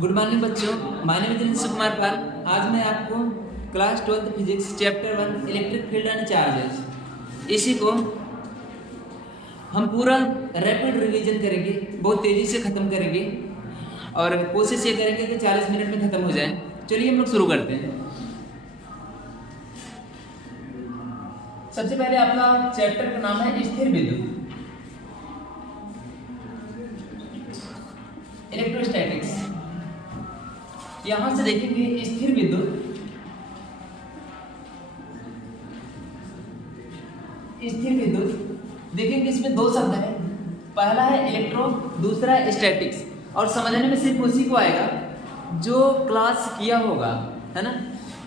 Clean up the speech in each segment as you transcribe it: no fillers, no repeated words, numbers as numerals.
Good morning बच्चों, my name is Nitin Kumar Pal. आज मैं आपको class 12 physics chapter 1 electric field and charges, इसी को हम पूरा रैपिड रिवीजन करेंगे, बहुत तेजी से खत्म करेंगे और कोशिश ये करेंगे कि 40 मिनट में खत्म हो जाए। चलिए हम लोग शुरू करते हैं। सबसे पहले आपका चैप्टर का नाम है स्थिर विद्युत, इलेक्ट्रोस्टैटिक्स। यहां से देखेंगे स्थिर विद्युत, देखेंगे इसमें दो शब्द है, पहला है इलेक्ट्रो, दूसरा है स्टैटिक्स। और समझने में सिर्फ उसी को आएगा जो क्लास किया होगा, है ना।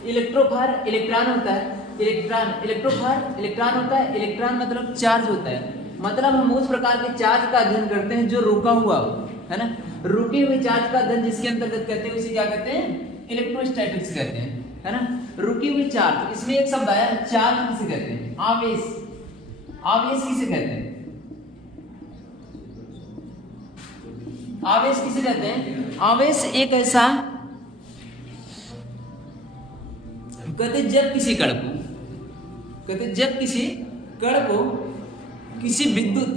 इलेक्ट्रोफार इलेक्ट्रॉन होता है, इलेक्ट्रोफार इलेक्ट्रॉन होता है, इलेक्ट्रॉन मतलब चार्ज होता है, मतलब हम उस प्रकार के चार्ज का अध्ययन करते हैं जो रुका हुआ हो, है ना। रुके हुए चार्ज का अध्ययन जिसके अंतर्गत कहते हैं उसे क्या कहते हैं, इलेक्ट्रोस्टैटिक्स कहते हैं, है ना। रुके हुए चार्ज, इसमें एक शब्द आया चार्ज किसे कहते हैं, आवेश। आवेश किसे कहते हैं, आवेश किसे कहते हैं। आवेश एक ऐसा, कहते जब किसी कण को, किसी विद्युत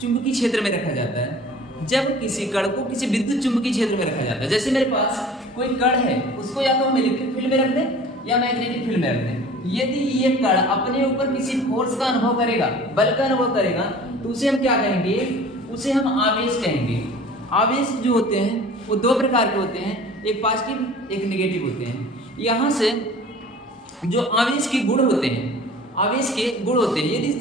चुंबकीय क्षेत्र में रखा जाता है, जब किसी कण को किसी विद्युत चुंबकीय क्षेत्र में रखा जाता है। जैसे मेरे पास कोई कण है, उसको या तो हम इलेक्ट्रिक फील्ड में रख दें या मैग्नेटिक फील्ड में रख दें। यदि ये कण अपने ऊपर किसी फोर्स का अनुभव करेगा, बल का अनुभव करेगा, तो उसे हम क्या कहेंगे, उसे हम आवेश कहेंगे। आवेश जो होते हैं वो दो प्रकार के होते हैं, एक पॉजिटिव एक नेगेटिव होते हैं। यहाँ से जो आवेश के गुण होते हैं, यदि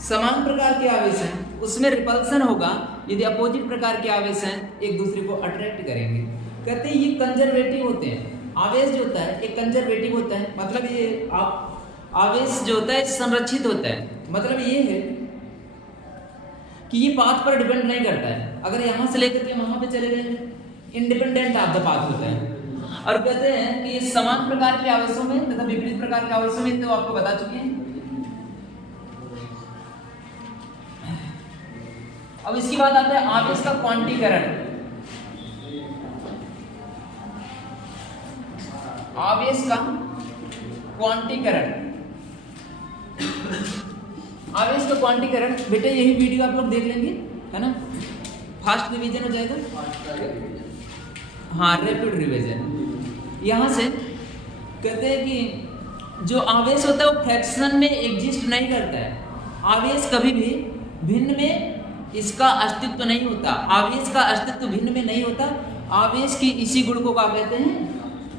समान प्रकार के आवेश हैं उसमें रिपल्सन होगा, यदि अपोजिट प्रकार के आवेश हैं एक दूसरे को अट्रैक्ट करेंगे। कहते हैं ये कंजर्वेटिव होते हैं। आवेश जो होता है एक कंजर्वेटिव होता है, मतलब ये आवेश जो होता है संरक्षित होता है। मतलब ये है कि ये पाथ पर डिपेंड नहीं करता है, अगर यहाँ से लेकर के वहां पे चले गए इंडिपेंडेंट ऑफ द पाथ होता है। और कहते हैं कि ये समान प्रकार के आवेशों में तथा विपरीत प्रकार के आवेशों में, तो आपको बता चुके हैं। अब इसकी बात आता है आवेश का क्वांटीकरण। आवेश का क्वांटीकरण बेटे यही वीडियो आप लोग देख लेंगे, है ना। फास्ट रिवीजन हो जाएगा, हाँ रैपिड रिवीजन। यहाँ से कहते हैं कि जो आवेश होता है वो फ्रैक्शन में एग्जिस्ट नहीं करता है। आवेश कभी भी भिन्न में इसका अस्तित्व नहीं होता, आवेश का अस्तित्व भिन्न में नहीं होता। आवेश की इसी गुण को क्या कहते हैं,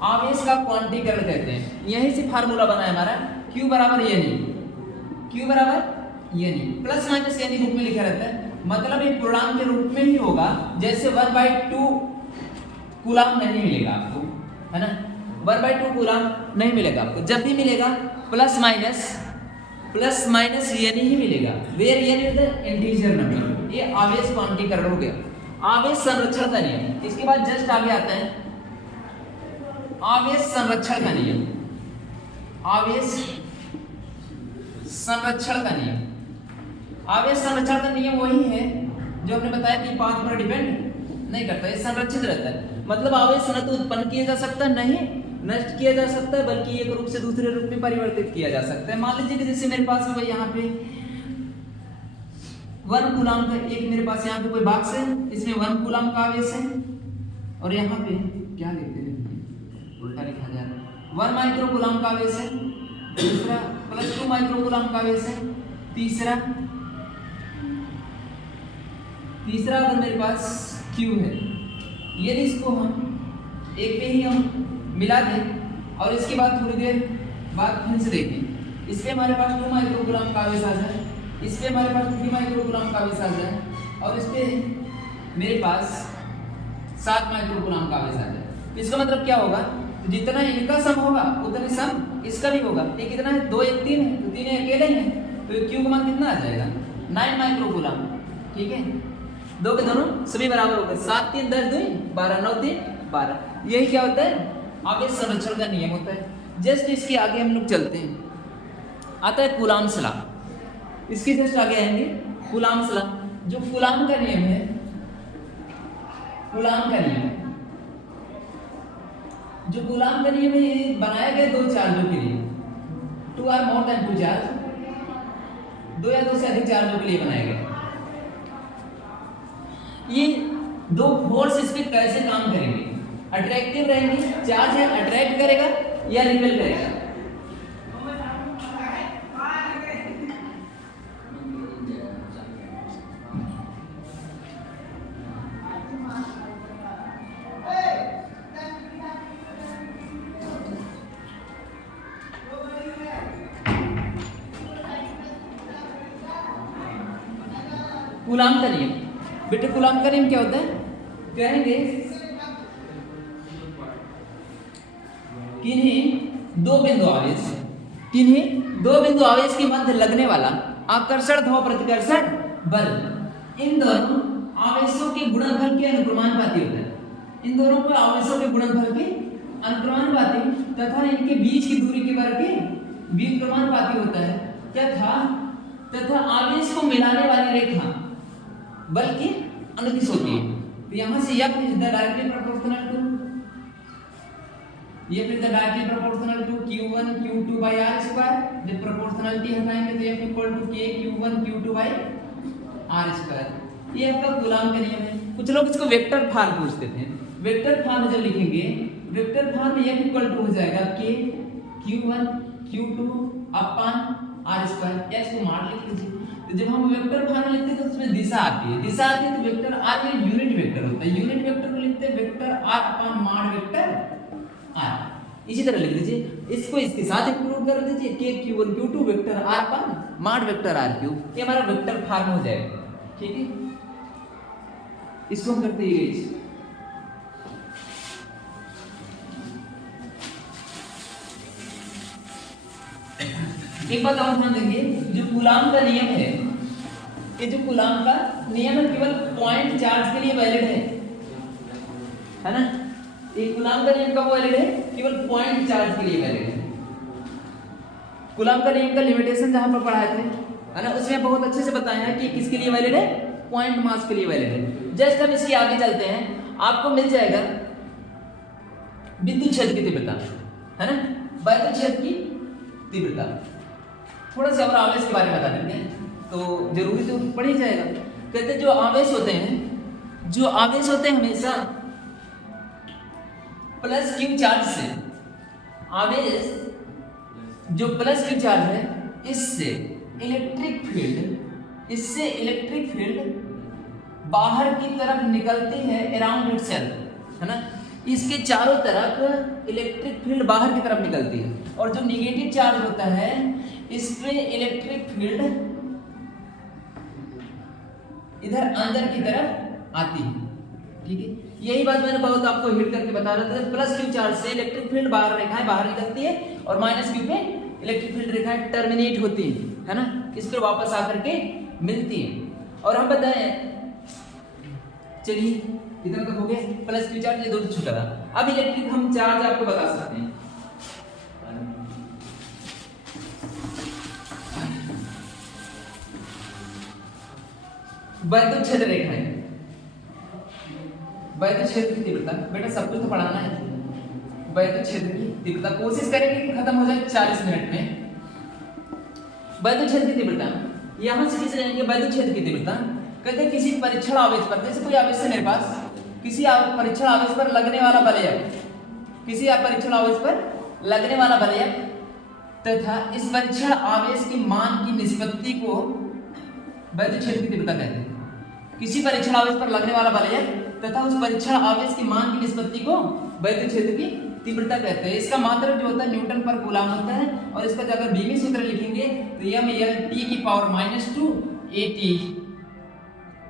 आवेश का क्वांटीकरण कहते हैं। यहीं से फार्मूला बना है हमारा, Q बराबर यानी प्लस माइनस यानी रूप में लिखा रहता है, मतलब ये पूर्णांक के रूप में ही होगा। जैसे 1/2 कूलाम नहीं मिलेगा आपको, है ना, 1/2 कूलाम नहीं मिलेगा आपको। जब भी मिलेगा प्लस माइनस यानी ही मिलेगा, वेयर यानी इंटीजर नंबर। ये आवेश क्वांटीकरण हो गया। आवेश संरक्षण का नियम, इसके बाद जस्ट आगे आता है आवेश संरक्षण का नियम। आवेश संरक्षण का नियम वही है जो हमने बताया कि पाथ पर डिपेंड नहीं करता, ये संरक्षित रहता है। मतलब आवेश न तो उत्पन्न किया जा सकता है, नहीं नष्ट किया जा सकता है, बल्कि एक रूप से दूसरे रूप में परिवर्तित किया जा सकता है। मान लीजिए कि जैसे मेरे पास में यहाँ पे 1 कूलाम का एक मेरे पास यहाँ पे कोई बॉक्स है, इसमें 1 कूलाम का आवेश है, और यहाँ पे क्या लिखते हैं, उल्टा लिखा जा रहा है, 1 माइक्रो कूलाम का आवेश है, दूसरा +2 माइक्रो कूलाम का आवेश है, तीसरा अगर मेरे पास Q है। यदि इसको हम एक पे ही हम मिला दें और इसके बाद थोड़ी देर बाद फिर से देखें, इस पे हमारे पास 2 माइक्रो कूलाम का आवेश आ जाए, इस पे हमारे पास 3 माइक्रो कूलाम का आवेश आ जाए, और इस पे मेरे पास 7 माइक्रो कूलाम का आवेश आ जाए। इसका मतलब क्या होगा, तो जितना इनका सम होगा उतने सम इसका भी होगा। ये कितना है, 2 1 3 है, तो 3 अकेले हैं, तो Q का मान कितना आ जाएगा, 9 माइक्रो कूलाम। ठीक है, दो के दोनों सभी बराबर हो गए, 7 3 10 2 12 9 3 12। यही क्या होता है, आवेश संरक्षण का नियम होता है। जस्ट इसके आगे हम लोग चलते हैं, आता है कूलाम्स लॉ। इसके जस्ट आगे आएंगे कूलाम्स लॉ। जो कूलाम का नियम है, कूलाम का नियम। जो कूलाम का नियम है ये बनाया गया दो चार्जों के लिए, 2 आर मोर देन 2 चार्ज, 2 या 2 से अधिक चार्जों के लिए बनाया गया। ये दो फोर्स इस पे कैसे काम करेंगे, अट्रैक्टिव रहेंगे, चार्ज है अट्रैक्ट करेगा या रिपेल करेगा। कूलाम का नियम, बेटे कूलाम का नियम क्या होता है, कहेंगे किन्हीं दो बिंदु आवेश के मध्य लगने वाला आकर्षण अथवा प्रतिकर्षण बल इन दोनों आवेशों के गुणनफल के अनुक्रमानुपाती होता है। इन दोनों को आवेशों के गुणनफल के अनुक्रमानुपाती तथा इनके बीच की दूरी के वर्ग के व्युत्क्रमानुपाती होता है तथा आवेश को मिलाने वाली रेखा बल की अनुदिश होती है। तो यहां से F is the directly proportional to Q1 Q2 by R square। जब प्रोपोर्शनलिटी हटाएंगे तो F equal to K Q1 Q2 by R square। ये आपका कूलाम का नियम है। कुछ लोग इसको वेक्टर फॉर्म पूछते थे। वेक्टर फॉर्म जब लिखेंगे, वेक्टर फॉर्म में F इक्वल टू हो जाएगा K Q1 Q2 upon R square. या इसको मार लिख लीजिए। तो जब हम वेक्टर फॉर्म लिखते हैं तो उसमें दिशा आती है तो वेक्टर R ये यूनिट वेक्टर होता है। यूनिट वेक्टर को लिखते हैं vector R upon mod vector R। इसी तरह लिख दीजिए, इसको इसके साथ इंक्लूड कर दीजिए, K Q1 Q2 vector R upon mod vector R cube. ये हमारा वेक्टर फॉर्म हो जाएगा। ठीक है, इसको हम करते हैं एक बात और ध्यान देंगे, जो कूलाम का नियम है, ये जो कूलाम का नियम है केवल पॉइंट चार्ज के लिए वैलिड है ना। ये कूलाम का नियम कब वैलिड है, केवल पॉइंट चार्ज के लिए वैलिड है। कूलाम का नियम का लिमिटेशन जहां पर पढ़ाए थे है ना, उसमें बहुत अच्छे से बताया है कि किसके लिए वैलिड है, पॉइंट मास के लिए वैलिड है। जस्ट हम इसके आगे चलते हैं, आपको मिल जाएगा विद्युत क्षेत्र की तीव्रता है ना, वैद्युत क्षेत्र की तीव्रता। थोड़ा सा और आवेश के बारे में बता देते हैं, तो जरूरी तो पढ़ ही जाएगा। कहते हैं जो आवेश होते हैं हमेशा प्लस क्यू चार्ज से, आवेश जो प्लस क्यू चार्ज है इससे इलेक्ट्रिक फील्ड बाहर की तरफ निकलती है अराउंड इटसेल्फ है ना। इसके चारों तरफ इलेक्ट्रिक फील्ड बाहर की तरफ निकलती है, और जो निगेटिव चार्ज होता है इस पे इलेक्ट्रिक फील्ड इधर अंदर की तरफ आती है। ठीक है, यही बात मैंने बहुत आपको हिट करके बता रहा था। प्लस क्यू चार्ज से इलेक्ट्रिक फील्ड बाहर रेखाएं बाहर निकलती है, और माइनस क्यू पे इलेक्ट्रिक फील्ड रेखाएं टर्मिनेट होती है ना, इस पर वापस आकर के मिलती है। और हम बताएं, चलिए इतना तक हो गया, प्लस क्यू चार्ज ये दो छूटा था। अब इलेक्ट्रिक हम चार्ज आपको बता सकते हैं। वैद्युत क्षेत्र रेखाएं, वैद्युत क्षेत्र की तीव्रता, बेटा सब कुछ तो पढ़ाना है। वैद्युत क्षेत्र की तीव्रता कोशिश करेंगे कि खत्म हो जाए 40 मिनट में। वैद्युत क्षेत्र की तीव्रता यहां से किसी जाएंगे, वैद्युत क्षेत्र की तीव्रता कहते हैं किसी परीक्षण आवेश पर, जैसे कोई आवेश है मेरे पास, किसी परीक्षण आवेश पर लगने वाला बलयक, किसी परीक्षण आवेश पर लगने वाला बलयक तथा इस परीक्षण आवेश के मान की निष्पत्ति को वैद्युत क्षेत्र की तीव्रता कहते हैं। किसी परीक्षण आवेश पर लगने वाला बलयक तथा उस परीक्षण आवेश के मान की निष्पत्ति को वैद्युत क्षेत्र की तीव्रता कहते हैं। इसका मात्रक जो होता है न्यूटन पर कूलाम होता है, और इसका अगर बीमी सूत्र लिखेंगे तो यह में यह t की पावर -2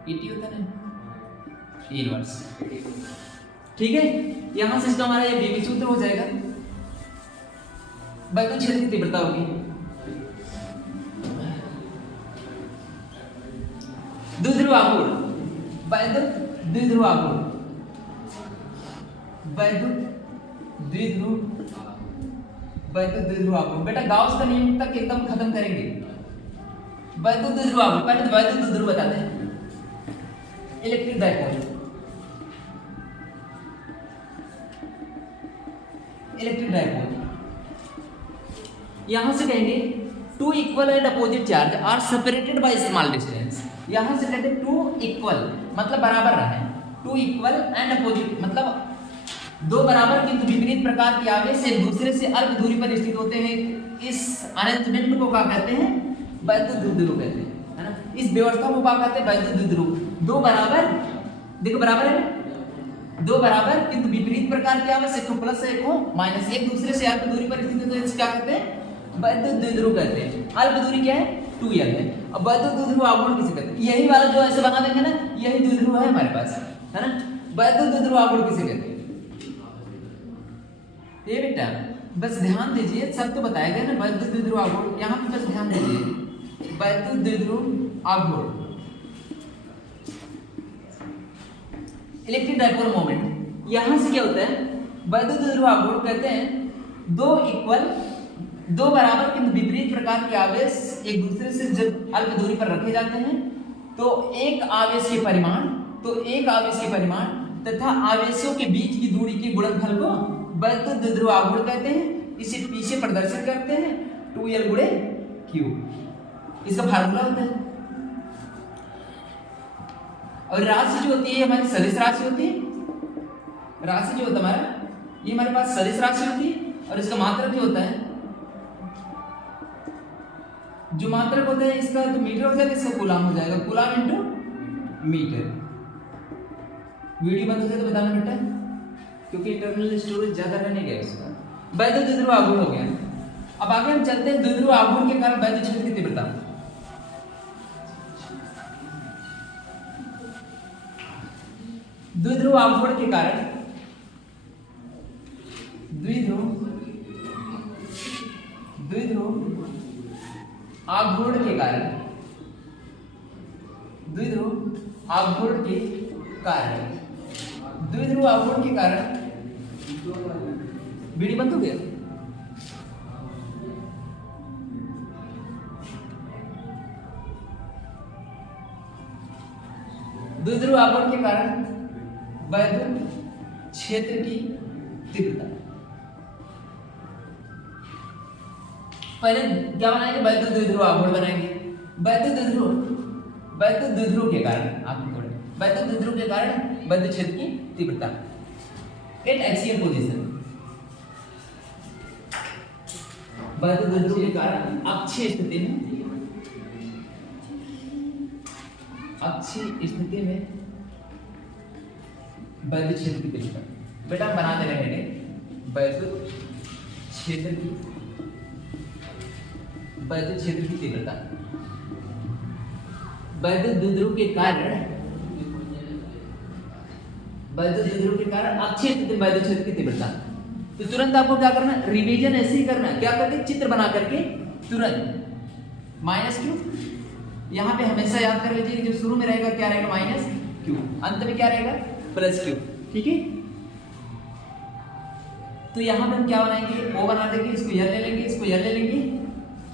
AT होता है ना, इनवर्स। ठीक है, यहां से इसका हमारा ये बीमी सूत्र हो जाएगा, वैद्युत क्षेत्र की तीव्रता होगी। द्विध्रुव आघूर्ण, वैद्युत द्विध्रुव आघूर्ण, वैद्युत द्विध्रुव आघूर्ण। बेटा गाउस का नियम तक एकदम खत्म करेंगे। वैद्युत द्विध्रुव आघूर्ण, पहले तो वैद्युत द्विध्रुव बताते हैं। Electric dipole, electric dipole. यहां से कहेंगे two equal and opposite charge are separated by small distance. यहां से कहते हैं टू इक्वल मतलब बराबर रहे, टू इक्वल एंड अपोजिट मतलब दो बराबर किंतु विपरीत प्रकार के आवेश एक दूसरे से अल्प दूरी पर स्थित होते हैं। इस अरेंजमेंट को क्या कहते हैं? वैद्युत द्विध्रुव कहते हैं, है ना। इस व्यवस्था को क्या कहते हैं? वैद्युत द्विध्रुव। दो बराबर, देखो बराबर है, दो बराबर किंतु विपरीत प्रकार के आवेश एक को प्लस एक को माइनस एक दूसरे से अल्प दूरी पर स्थित होते हैं, क्या कहते हैं? वैद्युत द्विध्रुव कहते हैं। अल्प दूरी क्या है? 2l है। अब वैद्युत द्विध्रुव आघूर्ण किसे कहते हैं? यही वाला जो ऐसे बना देंगे ना, यही द्विध्रुव है हमारे पास, है ना। वैद्युत द्विध्रुव आघूर्ण किसे कहते हैं? ये बेटा बस ध्यान दीजिए, सब तो बताया गया ना। वैद्युत द्विध्रुव आघूर्ण, यहाँ पे बस ध्यान दीजिए, वैद्युत द्विध्रुव आघूर्ण, इलेक्ट्रिक डायपोल मोमेंट। यहां से क्या होता है? वैद्युत द्विध्रुव आघूर्ण कहते हैं दो बराबर किंतु विपरीत प्रकार के आवेश एक दूसरे से जब अल्प दूरी पर रखे जाते हैं तो एक आवेश के परिमाण तथा आवेशों के बीच की दूरी के गुणनफल को वैद्युत द्विध्रुव आघूर्ण कहते हैं। इसे पीछे प्रदर्शित करते हैं 2l गुणे q, इसका फार्मूला होता है। और राशि जो होती है हमारी सदिश राशि होती है। राशि जो होता है हमारा, ये हमारे पास सदिश राशि होती है और इसका मात्रक जो होता है, जो मात्रक होता है इसका जो मीटर हो जाएगा, इसका कूलाम हो जाएगा, कूलाम इनटू मीटर। वीडियो बंद हो जाए तो बताना बेटा, क्योंकि इंटरनल स्टोरेज ज्यादा रहने गया इसका। वैद्युत द्विध्रुव आघूर्ण हो गया। अब आगे हम चलते हैं द्विध्रुव आघूर्ण के कारण वैद्युत क्षेत्र की तीव्रता। द्विध्रुव आघूर्ण के कारण द्विध्रुव आघूर्ण के कारण बीड़ी बंद हो गया। द्विध्रुव आघूर्ण के कारण वैद्युत क्षेत्र की तीव्रता। पहले क्या बनाएंगे? वैद्युत द्विध्रुव आघूर्ण बनाएंगे। वैद्युत द्विध्रुव के कारण वैद्युत क्षेत्र की तीव्रता एट एक्सियल पोजीशन। वैद्युत द्विध्रुव के कारण अक्षीय स्थिति में वैद्युत क्षेत्र की तीव्रता। बेटा हम बनाते रहेंगे वैद्युत क्षेत्र की तीव्रता। वैद्युत द्विध्रुव के कारण अक्षीय स्थिति में वैद्युत क्षेत्र की तीव्रता। तो तुरंत आपको क्या करना है? रिवीजन ऐसे ही करना है। क्या करके? चित्र बना करके तुरंत माइनस क्यू, यहाँ पे हमेशा याद कर लीजिए जो शुरू में रहेगा क्या रहेगा? माइनस क्यू, अंत में क्या रहेगा? Plus Q. ठीक है, तो यहाँ पे हम क्या बनाएंगे? ओ बना देंगे, इसको यल ले लेंगे, इसको यल ले लेंगे।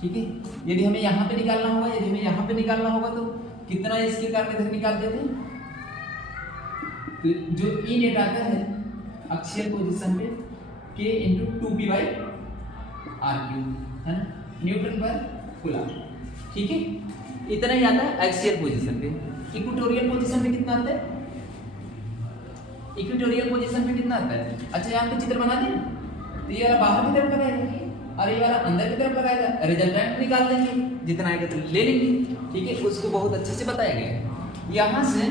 ठीक है, यदि हमें यहाँ पे निकालना होगा, यदि हमें यहाँ पे निकालना होगा तो कितना इसके कारण इधर निकाल देते हैं। तो जो ई नेट आता है अक्षीय पोजीशन पे k into 2p by r cube, है ना, न्यूटन पर कूलम। ठीक है, इतना ही आता है एक्सियल पोजीशन पे। इक्वेटोरियल पोजीशन पे कितना आता है? इक्वेटोरियल पोजीशन पे कितना आता है? अच्छा यहाँ पे चित्र बना दें, तो ये वाला बाहर की तरफ लगाएगा और ये वाला अंदर की तरफ लगाएगा। रिजल्टेंट निकाल देंगे, जितना आएगा तो ले लेंगे। ठीक है, उसको बहुत अच्छे से बताया गया है। यहाँ से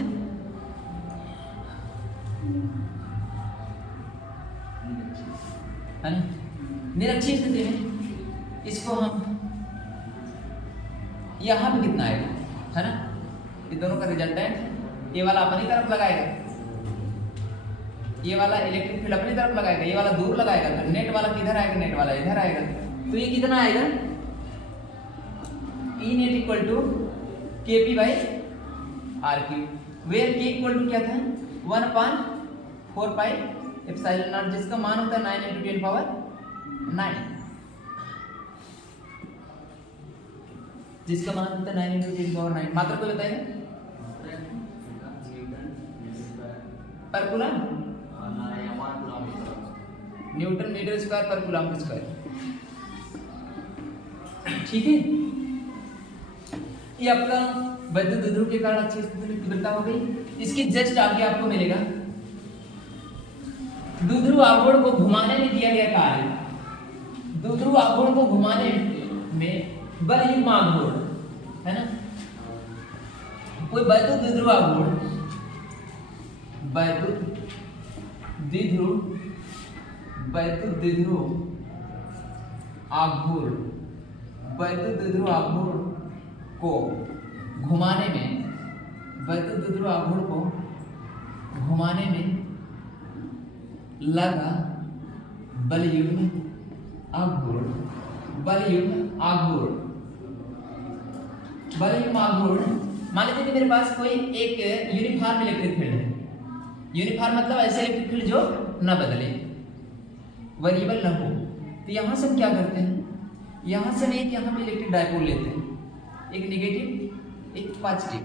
है ना, निरक्षीय स्थिति में इसको हम यहाँ पे कितना आएगा, है ना, ये दोनों का रिजल्टेंट, ये वाला अपनी तरफ लगाएगा, ये वाला इलेक्ट्रिक फील्ड अपनी तरफ लगाएगा, ये वाला दूर लगाएगा, तो नेट वाला किधर आएगा? नेट वाला इधर आएगा। तो ये कितना आएगा? E net equal to kp by r q, where k equal to क्या था? 1/4 पाई एप्सिलॉन नॉट, जिसका मान होता है 9 × 10⁹, जिसका मान होता है 9 × 10⁹। मात्रा को बताएगा पर कूलम, न्यूटन मीटर स्क्वायर पर कूलम्ब स्क्वायर। ठीक है, ये आपका वैद्युत द्विध्रुव के कारण अच्छी स्थिति में तीव्रता हो गई। इसकी जस्ट आगे आपको मिलेगा द्विध्रुव आघूर्ण को घुमाने में किया गया कार्य। द्विध्रुव आघूर्ण को घुमाने में बलयुग्म आघूर्ण है ना, कोई वैद्युत द्विध्रुव आघूर्ण, वैद्युत द्विध्रुव आघूर्ण को घुमाने में, वैद्युत द्विध्रुव आघूर्ण को घुमाने में लगा बलयुग्म आघूर्ण। मान लीजिए कि मेरे पास कोई एक यूनिफॉर्म इलेक्ट्रिक फील्ड है। यूनिफॉर्म मतलब ऐसे इलेक्ट्रिक फील्ड जो न बदले, वेरिएबल न हो। तो यहां से हम क्या करते हैं, यहां से नहीं, यहां पे इलेक्ट्रिक डायपोल लेते हैं, एक नेगेटिव एक पॉजिटिव।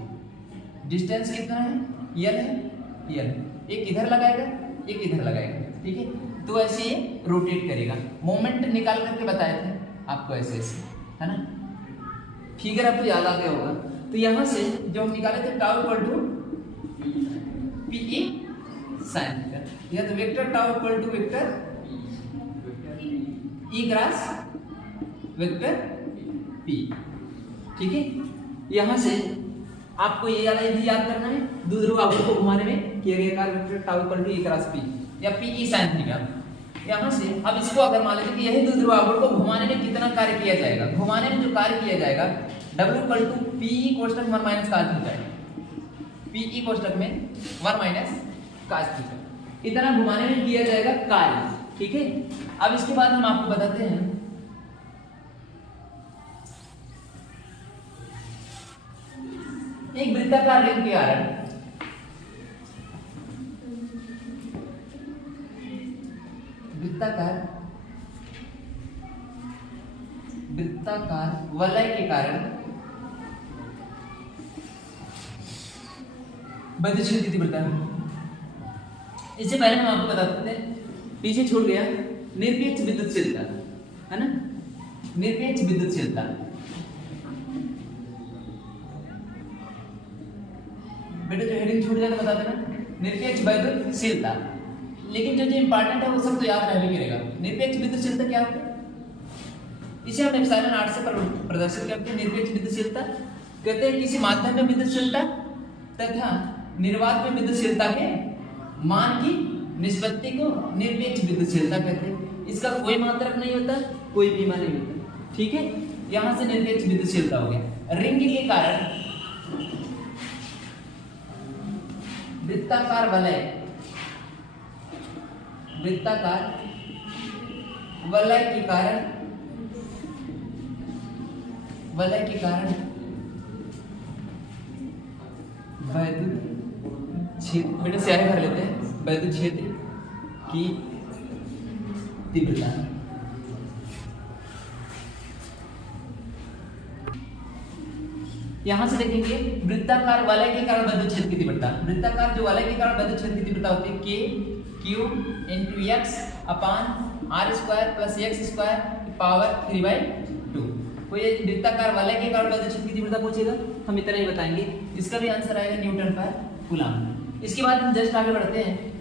डिस्टेंस कितना है, यल है, यल। एक इधर लगाएगा एक इधर लगाएगा, ठीक है। तो ऐसे ये रोटेट करेगा। मोमेंट निकाल करके बताए थे आपको ऐसे ऐसे, है ना। फिगर आपको याद आ गया होगा। तो यहां से जो हम निकाले थे tau equal to p E sine theta, या तो vector tau equal to vector E cross vector p. ठीक है, यहां से आपको ये वाला भी याद करना है, द्विध्रुव आघूर्ण को घुमाने में किया गया कार्य vector tau equal to E cross p या पी ई साइन थीटा। यहां से अब इसको अगर मान लीजिए कि यही द्विध्रुव आघूर्ण को घुमाने में कितना कार्य किया जाएगा, घुमाने में जो कार्य किया जाएगा W equal to p E कोष्ठक 1 माइनस cos थीटा, पी ई कोष्ठक में 1 माइनस cos थीटा, इतना घुमाने में किया जाएगा कार्य। ठीक है, अब इसके बाद हम आपको बताते हैं एक वृत्ताकार रिंग के कारण वृत्ताकार वलय के कारण वैद्युत क्षेत्र की तीव्रता। इससे पहले हम आपको बताते थे, पीछे छूट गया निरपेक्ष विद्युतशीलता, है ना, निरपेक्ष विद्युतशीलता। बेटा जो हेडिंग छूट जाए तो बता देना, निरपेक्ष विद्युतशीलता। लेकिन जो इंपॉर्टेंट है वो सब तो याद रहने करेगा। निरपेक्ष विद्युतशीलता क्या होता है, इसे हम एप्सिलॉन r से प्रदर्शित करते हैं। निरपेक्ष विद्युतशीलता कहते हैं किसी माध्यम में विद्युतशीलता तथा निर्वात में विद्युतशीलता के मान की निष्पत्ति को निरपेक्ष विद्युतशीलता कहते हैं। इसका कोई मात्रक नहीं होता, कोई बीमा नहीं होता। ठीक है, यहां से निरपेक्ष विद्युतशीलता हो गया। रिंग के कारण वृत्ताकार वलय के कारण वैद्युत क्षेत्र, बेटा स्याही भर लेते हैं, वैद्युत क्षेत्र की तीव्रता। यहां से देखेंगे वृत्ताकार वलय के कारण वैद्युत क्षेत्र की तीव्रता। वृत्ताकार जो वलय के कारण वैद्युत क्षेत्र की तीव्रता होती है K Q into x अपान r square plus x square की पावर 3/2। कोई वृत्ताकार वलय के कारण वैद्युत क्षेत्र की तीव्रता पूछेगा, हम इतना ही बताएंगे। इसका भी आंसर आएगा न्यूटन पर कूलम्ब। इसके बाद हम जस्ट आगे बढ़ते हैं।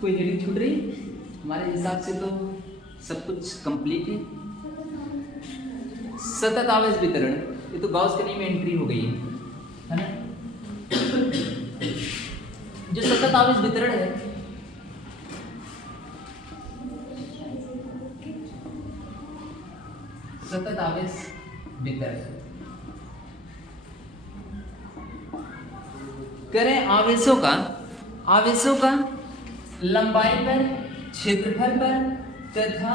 कोई हेडिंग छूट रही? हमारे हिसाब से तो सब कुछ कंप्लीट है। सतत आवेश वितरण, ये तो गॉस के नियम में एंट्री हो गई है ना। जो सतत आवेश वितरण है, सतत आवेश वितरण करें आवेशों का लंबाई पर, क्षेत्रफल पर तथा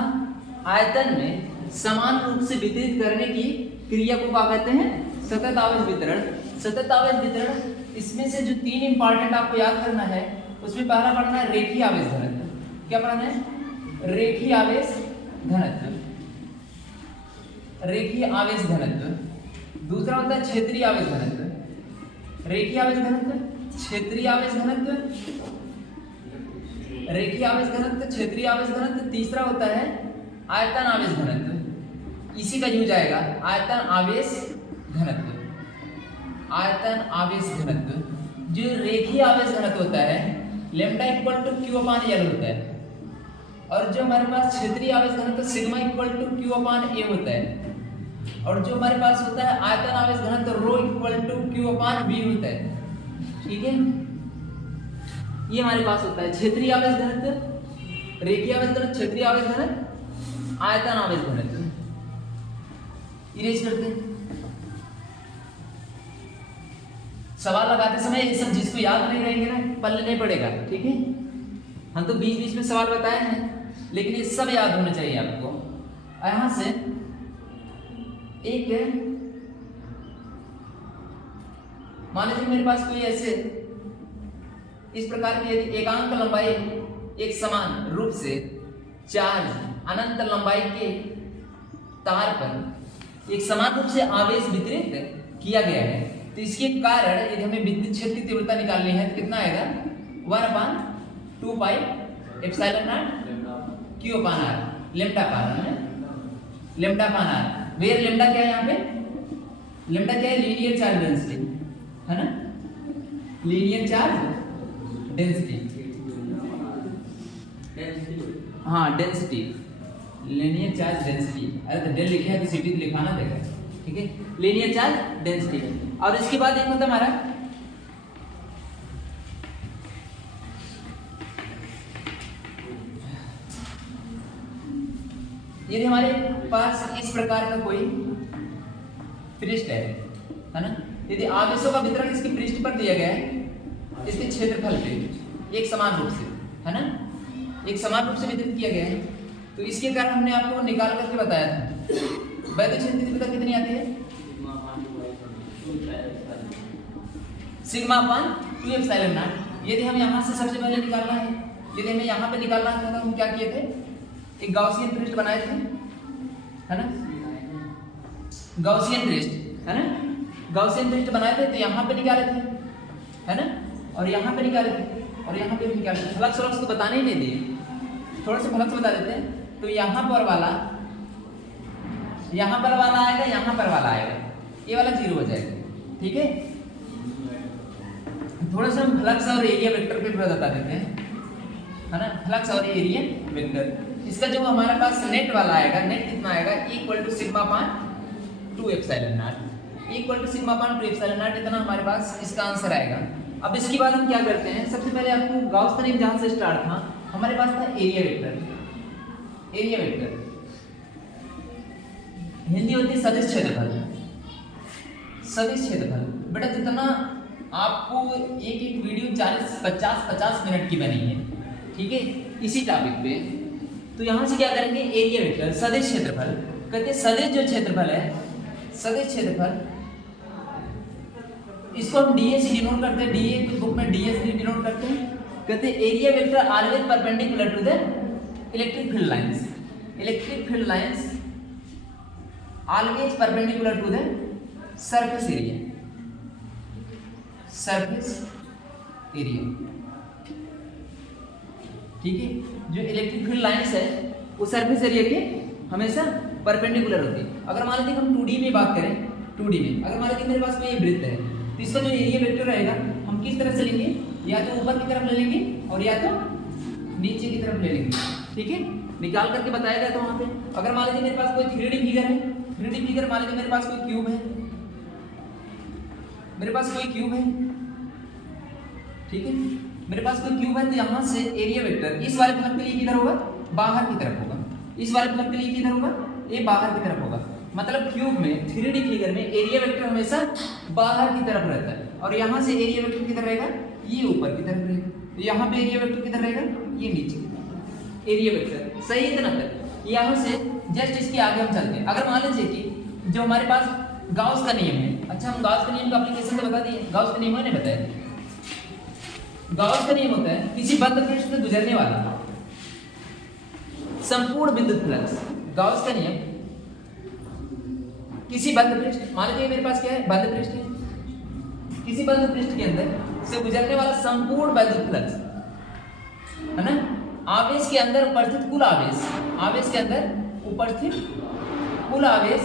आयतन में समान रूप से वितरित करने की क्रिया को क्या कहते हैं, सतत आवेश वितरण। सतत आवेश वितरण, इसमें से जो 3 इंपॉर्टेंट आपको याद करना है, उसमें पहला पढ़ना है रेखीय आवेश घनत्व। क्या पढ़ना है? रेखीय आवेश घनत्व। रेखीय आवेश घनत्व। दूसरा होता है क्षेत्रीय आवेश घनत्व। रेखीय आवेश घनत्व, क्षेत्रीय आवेश घनत्व, रेखीय आवेश घनत्व, क्षेत्रीय आवेश घनत्व, तीसरा होता है आयतन आवेश घनत्व। इसी का यूज आएगा आयतन आवेश घनत्व। आयतन आवेश घनत्व जो रेखीय आवेश घनत्व होता है lambda equal to q upon l होता है, और जो हमारे पास क्षेत्रीय आवेश घनत्व sigma equal to q upon A होता है, और जो हमारे पास होता है आयतन आवेश घनत्व rho equal to q upon v होता है। ठीक है, ये हमारे पास होता है क्षेत्रीय आवेश घनत्व, रेखीय आवेश घनत्व, क्षेत्रीय आवेश घनत्व, आयतन आवेश घनत्व। इरेज करते हैं। सवाल लगाते समय ये सब जिसको याद नहीं रहेंगे ना पल्ले नहीं पड़ेगा। ठीक है, हम तो बीच बीच में सवाल बताए हैं, लेकिन ये सब याद होना चाहिए आपको। यहां से एक मान लीजिए मेरे पास कोई ऐसे इस प्रकार की यदि एकांक लंबाई एक समान रूप से चार्ज अनंत लंबाई के तार पर एक समान रूप से आवेश वितरित किया गया है, तो इसके कारण यदि हमें विद्युत क्षेत्र की तीव्रता निकालनी है तो कितना आएगा 1/2 pi epsilon naught q upon r, lambda upon r. Where lambda क्या है यहाँ पे? लेम्डा क्या है? लीनियर चार्ज डेंसिटी है ना, लीनियर चार्ज डेंसिटी। हाँ डेंसिटी, लीनियर चार्ज डेंसिटी। अरे तो डेल लिखे है तो सीटी लिखाना देगा। ठीक है, लीनियर चार्ज डेंसिटी। और इसके बाद एक होता है हमारा यदि हमारे पास इस प्रकार का कोई पृष्ठ है ना, यदि आवेशों का वितरण इसके पृष्ठ पर दिया गया है इसके क्षेत्रफल पे एक समान रूप से है ना, एक समान रूप से वितरित किया गया है, तो इसके कारण हमने आपको निकाल करके बताया था वैद्युत क्षेत्र की तीव्रता कितनी आती है? Sigma upon 2 epsilon not. यदि हम यहाँ से सबसे पहले निकालना है, यदि हमें यहाँ पे निकालना था तो हम क्या किए थे? एक गाउसियन पृष्ठ बनाए थे है ना, गाउसियन पृष्ठ है ना, गाउसियन पृष्ठ बनाए थे तो यहाँ पे निकाले थे है ना, और यहाँ पे निकाले थे और यहाँ पे भी निकाले थे। फ्लक्स व्लक्स तो बताने ही नहीं दिए, थोड़ा सा फ्लक्स बता देते हैं। तो यहाँ पर वाला आएगा, यहाँ पर वाला आएगा, ये वाला 0 हो जाएगा। ठीक है, थोड़ा सा हम फ्लक्स और एरिया वेक्टर पे बता देते हैं है ना, फ्लक्स और एरिया वेक्टर। इसका जो हमारे पास नेट वाला आएगा, नेट कितना आएगा? Equal to sigma upon 2 epsilon naught, equal to sigma upon 2 epsilon naught. इतना हमारे पास इसका आंसर आएगा। अब इसके बाद हम क्या करते हैं? सबसे पहले आपको गाउस का नियम जहां से स्टार्ट था, हमारे पास था area vector. Area vector Hindi होती है सदिश क्षेत्रफल। सदिश क्षेत्रफल बेटा जितना आपको एक वीडियो 40-50 मिनट की बनी है, ठीक है, इसी टॉपिक पे, तो यहाँ से क्या करेंगे? एरिया वेक्टर सदिश क्षेत्रफल। कहते हैं सदिश जो क्षेत्रफल है, सदिश क्षेत्रफल, इसको हम डीए से डिनोट करते हैं, डीए की बुक में डीए से डिनोट करते हैं। कहते हैं area vector always perpendicular to the electric field lines. Electric field lines always perpendicular to the surface area. Surface area, ठीक है, जो इलेक्ट्रिक फील्ड लाइंस है वो सरफेस एरिया के हमेशा परपेंडिकुलर होती है। अगर मान लीजिए हम 2D में बात करें, 2D में अगर मान लीजिए मेरे पास कोई वृत्त है तो इसका जो एरिया वेक्टर रहेगा हम किस तरह से लेंगे? या तो ऊपर की तरफ ले लेंगे और या तो नीचे की तरफ ले लेंगे। ठीक है, निकाल करके बताया गया था वहां पे। अगर मान लीजिए मेरे पास कोई 3D फिगर है, 3D फिगर मान लीजिए मेरे पास कोई क्यूब है, मेरे पास कोई क्यूब है, ठीक है, मेरे पास कोई क्यूब है, तो यहाँ से एरिया वेक्टर इस वाले फलक के लिए किधर होगा? बाहर की तरफ होगा। इस वाले फलक के लिए किधर होगा? ये बाहर की तरफ होगा। मतलब क्यूब में 3D फिगर में एरिया वेक्टर हमेशा बाहर की तरफ रहता है, और यहाँ से एरिया वेक्टर किधर रहेगा? ये ऊपर की तरफ रहेगा। तो यहाँ पे एरिया वेक्टर किधर रहेगा? ये नीचे की तरफ। एरिया वेक्टर सही है इतना तक। यहाँ से जस्ट इसके आगे हम चलते हैं। अगर मान लीजिए कि जो हमारे पास गाउस का नियम है, अच्छा हम गाउस का नियम का एप्लीकेशन तो बता दिए, गाउस का नियम मैंने बताया। गाउस का नियम होता है किसी बंद पृष्ठ से गुजरने वाला संपूर्ण विद्युत फ्लक्स। गाउस का नियम किसी बंद पृष्ठ, मान लीजिए मेरे पास क्या है? बंद पृष्ठ है, किसी बंद पृष्ठ के अंदर से गुजरने वाला संपूर्ण वैद्युत फ्लक्स है ना, आवेश के अंदर उपस्थित कुल आवेश, आवेश के अंदर उपस्थित कुल आवेश,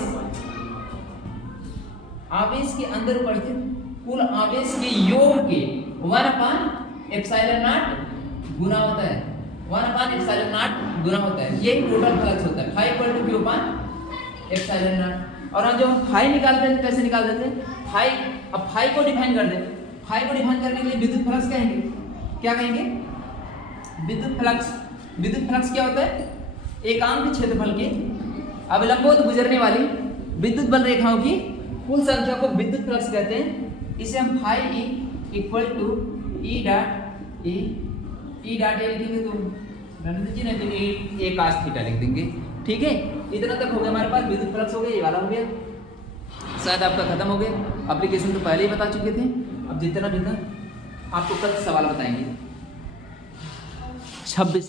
आवेश के अंदर उपस्थित कुल आवेश के योग के 1/ε0 गुना होता है, 1/ε0 गुना होता है। यही टोटल फ्लक्स होता है, Φ=Q/ε0। और हम जो फाई निकालते हैं कैसे निकालते थे, फाई, अब फाई को डिफाइन कर दे, फाई को डिफाइन करने के लिए विद्युत फ्लक्स कहेंगे, क्या कहेंगे, विद्युत फ्लक्स। विद्युत फ्लक्स क्या होता है, एकांक क्षेत्रफल के अविलंबोत गुजरने वाली विद्युत बल रेखाओं की कुल संख्या को विद्युत फ्लक्स कहते हैं। इसे हम फाई E डॉट ए लिखेंगे तो रणनीति नहीं तो ए cos थीटा लिख देंगे। ठीक है, इतना तक हो गया हमारे पास, विद्युत फ्लक्स हो गया, ये वाला हो गया, शायद आपका खत्म हो गया। एप्लीकेशन तो पहले ही बता चुके थे, अब जितना आपको कल सवाल बताएंगे 26